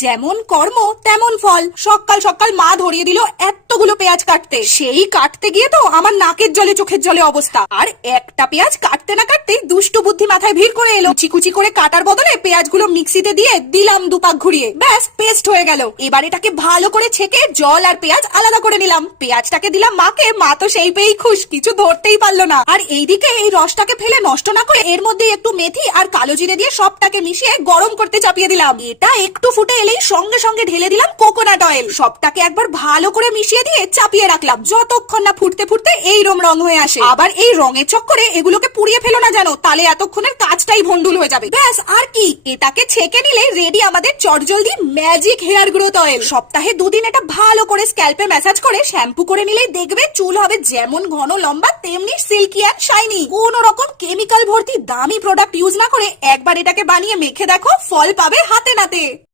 যেমন কর্ম তেমন ফল। সকাল সকাল মা ধরিয়ে দিল এতগুলো পেঁয়াজ কাটতে। সেই কাটতে গিয়ে তো আমার নাকের জলে চোখের জলে অবস্থা। আর একটা পেঁয়াজ কাটতে না কাটতেই দুষ্টু বুদ্ধি মাথায় ভিড় করে এলো। কুচি কুচি করে কাটার বদলে পেঁয়াজগুলো মিক্সিতে দিয়ে দিলাম দুপাক ঘুরিয়ে, ব্যাস পেস্ট হয়ে গেল। এবার এটাকে ভালো করে ছেঁকে জল আর পেঁয়াজ আলাদা করে নিলাম। পেঁয়াজটাকে দিলাম মাকে, মা তো সেই পেয়েই খুশ, কিছু ধরতেই পারলো না। আর এইদিকে এই রসটাকে ফেলে নষ্ট না করে এর মধ্যে একটু মেথি আর কালো জিরে দিয়ে সবটাকে মিশিয়ে গরম করতে চাপিয়ে দিলাম। এটা একটু ফুটে এলেই সঙ্গে সঙ্গে ঢেলে দিলাম কোকোনাট অয়েল। সবটাকে একবার ভালো করে মিশিয়ে দিয়ে চাপিয়ে রাখলাম যতক্ষণ না ফুটতে ফুটতে এইরকম রং হয়ে আসে। আবার এই রঙের চক্করে এগুলোকে পুড়িয়ে ফেলো না জানো, তাহলে এতক্ষণের কাজটাই ভন্ডুল হয়ে যাবে। ব্যাস আর কি, এটাকে ছেঁকে নিলে রেডি আমাদের চটজলদি ম্যাজিক হেয়ার গ্রোথ অয়েল। সপ্তাহে 2 দিন এটা ভালো করে স্ক্যাল্পে ম্যাসাজ করে শ্যাম্পু করে নিলেই দেখবে চুল হবে যেমন ঘন লম্বা তেমনি সিল্কি অ্যান্ড শাইনি। কোন রকম কেমিক্যাল ভর্তি দামি প্রোডাক্ট ইউজ না করে একবার এটাকে বানিয়ে মেখে দেখো, ফল পাবে হাতে নাতে।